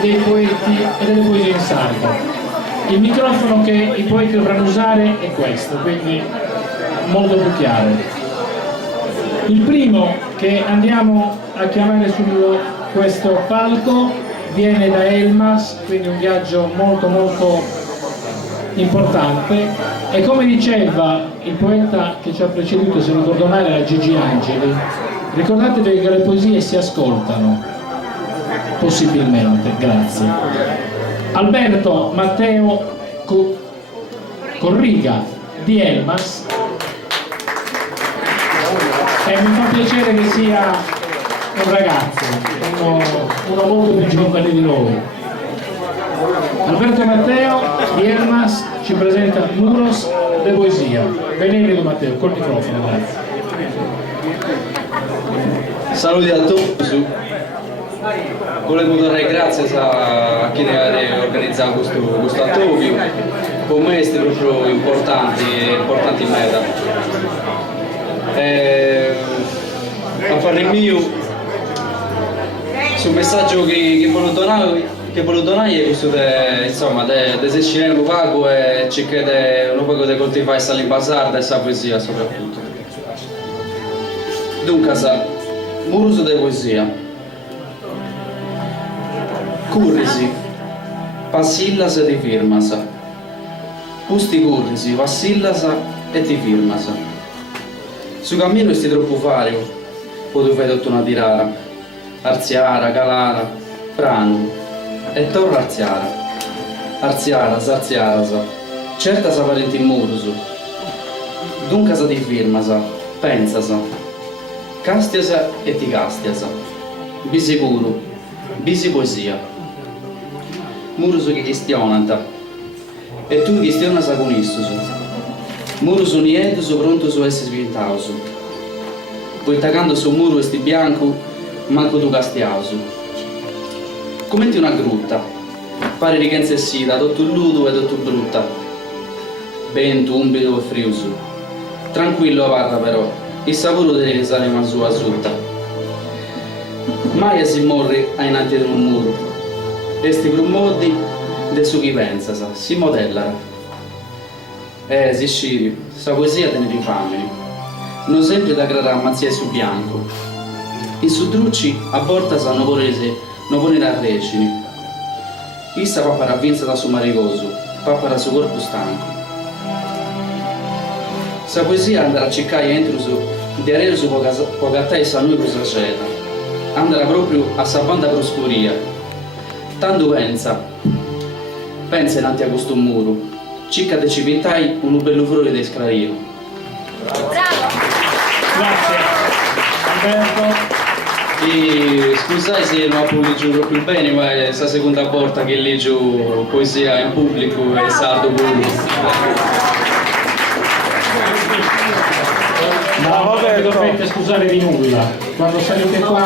dei poeti e delle poesie in sardo. Il microfono che i poeti dovranno usare è questo, quindi molto più chiaro. Il primo che andiamo a chiamare su questo palco viene da Elmas, quindi un viaggio molto importante, e come diceva il poeta che ci ha preceduto, se non ricordo male, era Gigi Angeli, ricordatevi che le poesie si ascoltano, possibilmente. Grazie. Alberto Matteo Corriga di Elmas, e mi fa piacere che sia un ragazzo, uno molto più giovane di noi. Alberto Matteo di Elmas ci presenta Muros de Poesia. Benvenuto Matteo, col microfono, grazie. Saluti a tutti. Volevo dare grazie a chi ha organizzato questo attività. Per me è proprio importante meta. A fare mio sul messaggio che volevo donare è questo di esercitare un poco e cercare un poco di coltivare questa lingua sarda e questa poesia soprattutto. Dunque, Muros de Poesia. Currisi, passillas ti firmas. Pusti currisi, passillas e ti firmas. Su cammino sti troppo vario, poi tu fai tutta una tirara. Arziara, calara, franu, e torna arziara. Arziara, sarziara, certa sa parenti in murusu. Dunque sa ti firmas, pensasa. Castiasa e ti castiasa. Bisi puru, bisi poesia. Murusu che questionanta, e tu questionasa con istusu. Murusu nietusu pronto su essere svintausu. Poi taccando su muro esti bianco, manco tu castiausu. Commenti una grutta, pare richensessita, dotto ludo e dotto brutta. Vento, umbido e friusu. Tranquillo parla però, il sapore deve risale ma sua sutta. Mai si morri ainanti di un muro. Esti promodi de su chi pensa, si modellano. Si sciri, sa poesia te ne rifamini. Non sempre da gradare mazzia su bianco. In su drucci a volte non pone da recini. Issa papara vinza da su marigoso, papara su corpo stanco. Sa poesia andrà a cercare entro su di arero su pocatai sa noi cosa ceta. Andrà proprio a sa banda proscuria. Tanto pensa innanti a questo muro, circa te ci pintai un bello flore di scraio. Grazie Alberto. E scusate se non ho leggiuto proprio bene, ma è la seconda volta che leggo poesia in pubblico e sardo pure. No, non vi dovete scusare di nulla. Quando salite qua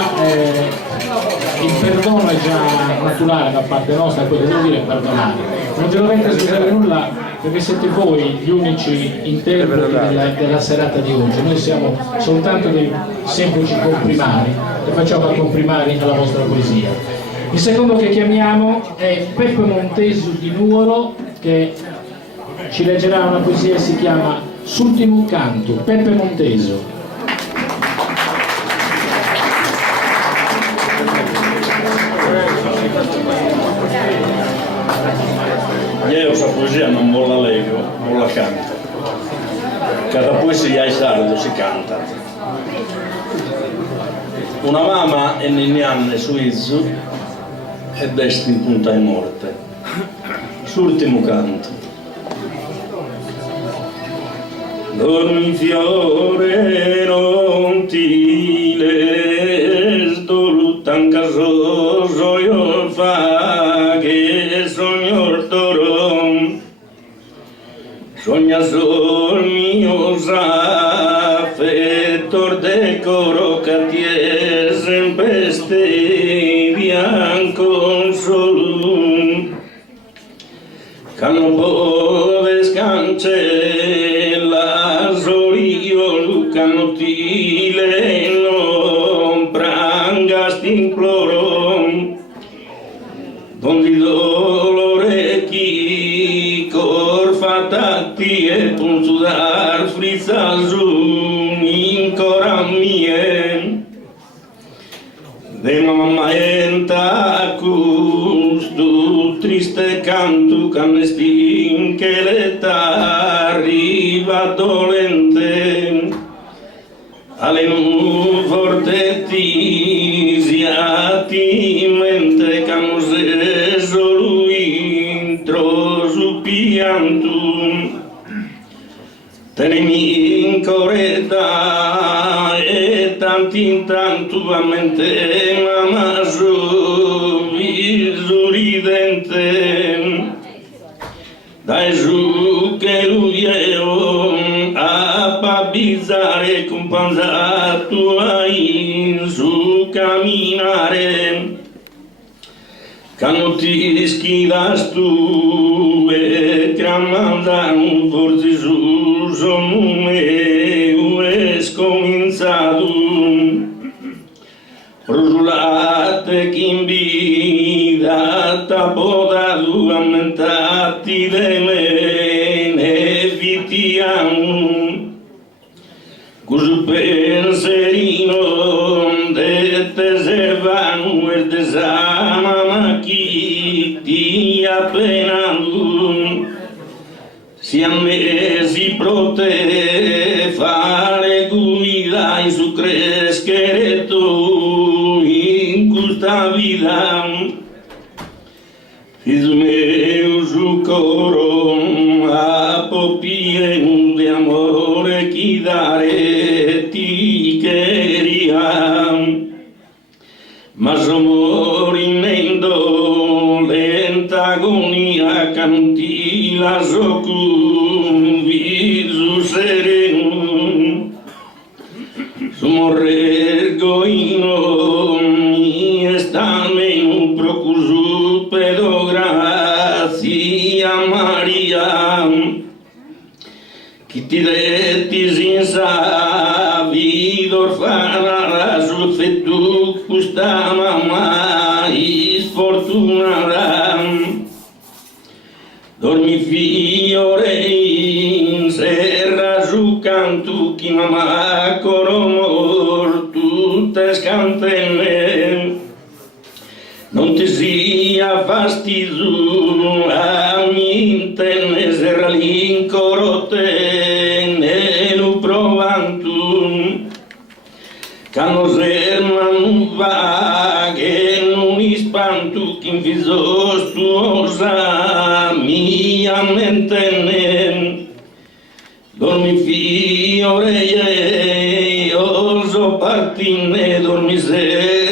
il perdono è già naturale da parte nostra, quello che vuol dire perdonare. Non vi dovete scusare nulla perché siete voi gli unici interpreti della serata di oggi. Noi siamo soltanto dei semplici comprimari e facciamo comprimari alla vostra poesia. Il secondo che chiamiamo è Peppe Montesu di Nuoro, che ci leggerà una poesia che si chiama S'ultimo canto. Peppe Montesu. Io questa poesia non la leggo, non la canto. Cada poesia è sardo, si canta. Una mamma e nignanne su Izzu e desti in punta di morte. S'ultimo canto. Dormi fiore non ti les tan casoso io fa che sogno torom sogna sol mio affettor decoro caties en peste bianco solum cano podes cancella sorio canotile non prangas implorom Pondi dolore chi corfatati e punzu dar frizza su in cora mie de mamma enta custu triste cantu cannestin che l'età arriva dolente alle nu forte tisiati mente canu seso lui intro su piantum tenemi in coretta e tanti in tanto a mente mamma su viso ridente dai giù che lui è a pabizzare con panzato in su camminare canuti schidas tu e tramandano forse su sono meu e scominzato rosulate chimbida tapodadu ammentati de me ne vitiam cujo penserino de te servano e desama chi ti appenando si ammesi pro te fare guida in su crescere tu in questa vita figlio mio su coro a pieno di amore chi dare ti queria ma sono rinnendo lenta agonia canti la socun viso sereno su morrer goino mi estameno procusu pedo grazia Maria chi ti detti senza vida orfana su fettu questa mamma sfortunata dormi fiore in serra su cantu chi mamma coromor tutte scantenne non ti sia fastidio a mintenne serra l'incorote nelu provantum cano serman vaghe non ispantu chi infisos tuosa mia mentenne dormi fiore oso partine dormi se